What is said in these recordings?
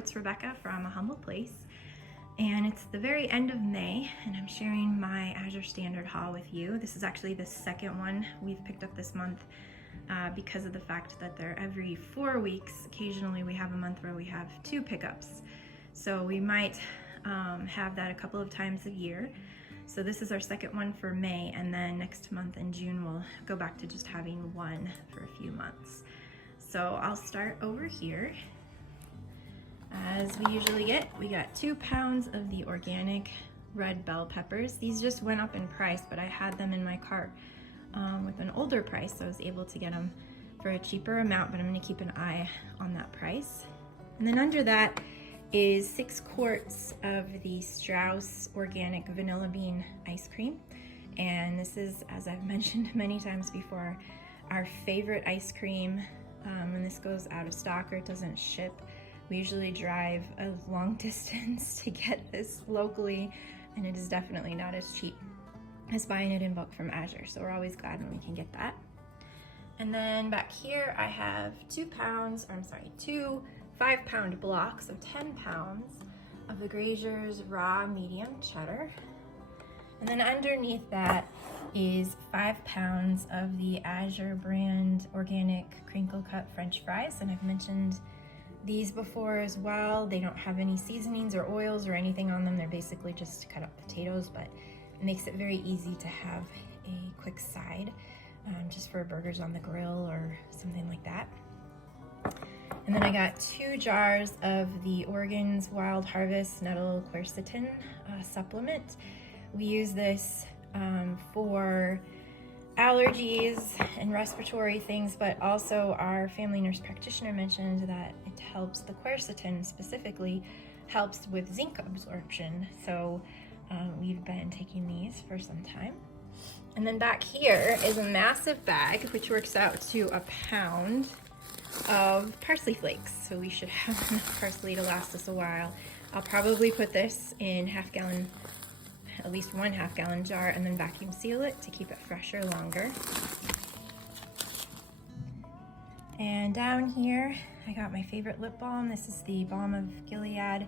it's Rebecca from A Humble Place, and it's the very end of May, and I'm sharing my Azure Standard Haul with you. This is actually the second one we've picked up this month because of the fact that they're every 4 weeks. Occasionally we have a month where we have 2 pickups, so we might have that a couple of times a year. So this is our second one for May, and then next month in June we'll go back to just having one for a few months. So I'll start over here. As we usually get, we got 2 pounds of the organic red bell peppers. These just went up in price, but I had them in my cart with an older price, so I was able to get them for a cheaper amount, but I'm gonna keep an eye on that price. And then under that is 6 quarts of the Strauss organic vanilla bean ice cream. And this is, as I've mentioned many times before, our favorite ice cream. When this goes out of stock or it doesn't ship, we usually drive a long distance to get this locally, and it is definitely not as cheap as buying it in bulk from Azure, so we're always glad when we can get that. And then back here I have 2 5-pound blocks of 10 pounds of the Grazier's raw medium cheddar. And then underneath that is 5 pounds of the Azure brand organic crinkle cut French fries. And I've mentioned these before as well. They don't have any seasonings or oils or anything on them. They're basically just cut up potatoes, but it makes it very easy to have a quick side just for burgers on the grill or something like that. And then I got 2 jars of the Oregon's Wild Harvest Nettle Quercetin supplement. We use this for allergies and respiratory things, but also our family nurse practitioner mentioned that it helps, the quercetin specifically helps with zinc absorption. So we've been taking these for some time. And then back here is a massive bag, which works out to a pound of parsley flakes. So we should have enough parsley to last us a while. I'll probably put this in at least 1 half-gallon jar, and then vacuum seal it to keep it fresher longer. And down here, I got my favorite lip balm. This is the Balm of Gilead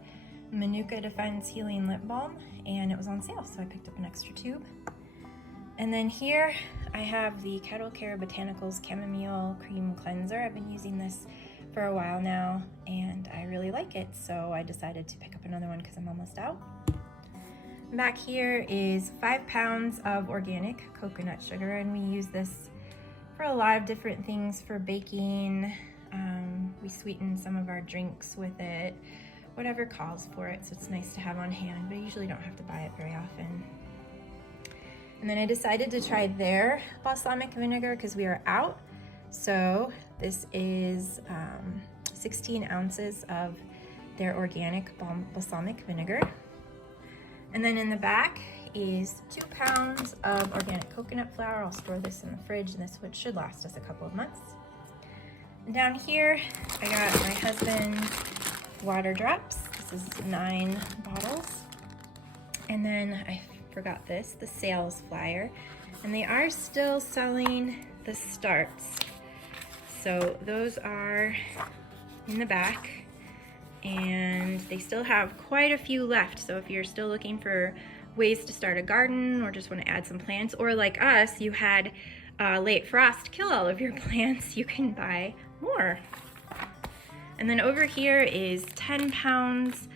Manuka Defense Healing Lip Balm, and it was on sale, so I picked up an extra tube. And then here, I have the Kettle Care Botanicals Chamomile Cream Cleanser. I've been using this for a while now, and I really like it, so I decided to pick up another one because I'm almost out. Back here is 5 pounds of organic coconut sugar, and we use this for a lot of different things for baking. We sweeten some of our drinks with it, whatever calls for it, so it's nice to have on hand, but I usually don't have to buy it very often. And then I decided to try their balsamic vinegar because we are out. So this is 16 ounces of their organic balsamic vinegar. And then in the back is 2 pounds of organic coconut flour. I'll store this in the fridge, and this should last us a couple of months. And down here, I got my husband's water drops. This is 9 bottles. And then I forgot this, the sales flyer. And they are still selling the starts. So those are in the back, and they still have quite a few left. So if you're still looking for ways to start a garden or just want to add some plants, or like us, you had late frost kill all of your plants, you can buy more. And then over here is 10 pounds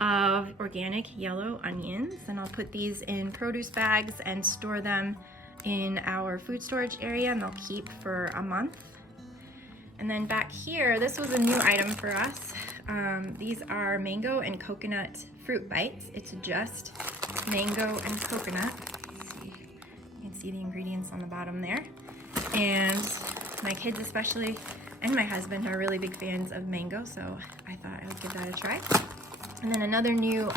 of organic yellow onions, and I'll put these in produce bags and store them in our food storage area, and they'll keep for a month. And then back here, this was a new item for us. These are mango and coconut fruit bites. It's just mango and coconut. You can see the ingredients on the bottom there. And my kids especially, and my husband, are really big fans of mango, so I thought I would give that a try. And then another new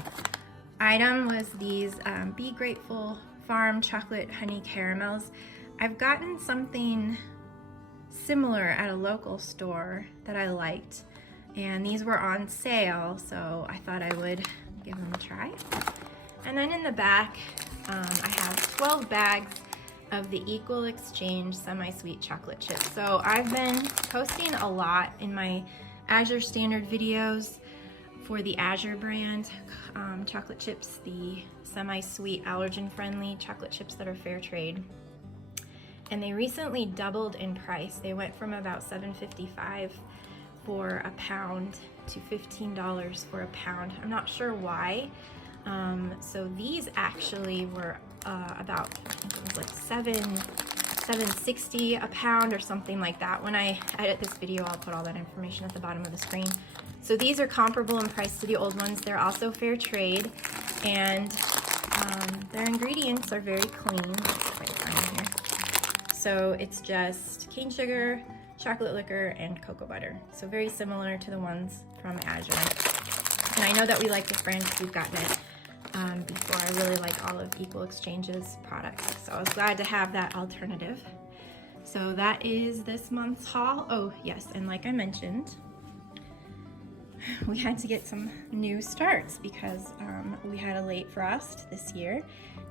item was these Be Grateful Farm Chocolate Honey Caramels. I've gotten something similar at a local store that I liked, and these were on sale, so I thought I would give them a try. And then in the back, I have 12 bags of the Equal Exchange semi-sweet chocolate chips. So I've been posting a lot in my Azure Standard videos for the Azure brand chocolate chips, the semi-sweet allergen-friendly chocolate chips that are fair trade. And they recently doubled in price. They went from about $7.55 for a pound to $15 for a pound. I'm not sure why. So these actually were about, I think it was like $7.60 a pound or something like that. When I edit this video, I'll put all that information at the bottom of the screen. So these are comparable in price to the old ones. They're also fair trade, and their ingredients are very clean. Try to find them here. So it's just cane sugar, chocolate liquor, and cocoa butter. So very similar to the ones from Azure. And I know that we like this brand because we've gotten it before. I really like all of Equal Exchange's products. So I was glad to have that alternative. So that is this month's haul. Oh yes, and like I mentioned, we had to get some new starts because we had a late frost this year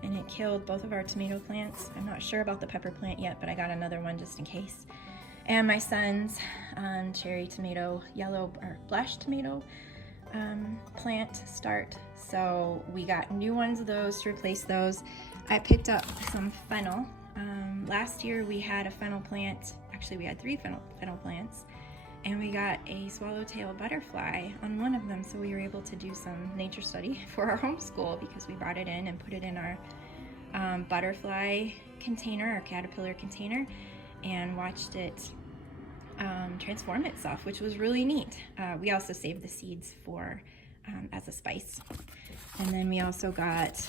and it killed both of our tomato plants. I'm not sure about the pepper plant yet, but I got another one just in case. And my son's cherry tomato, yellow or blush tomato plant start. So we got new ones of those to replace those. I picked up some fennel. Last year we had a fennel plant, actually we had 3 fennel plants, and we got a swallowtail butterfly on one of them, so we were able to do some nature study for our homeschool because we brought it in and put it in our butterfly container, our caterpillar container, and watched it transform itself, which was really neat. We also saved the seeds for as a spice. And then we also got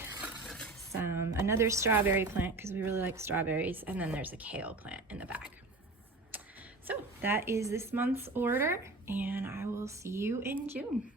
another strawberry plant because we really like strawberries, and then there's a kale plant in the back. So that is this month's order, and I will see you in June.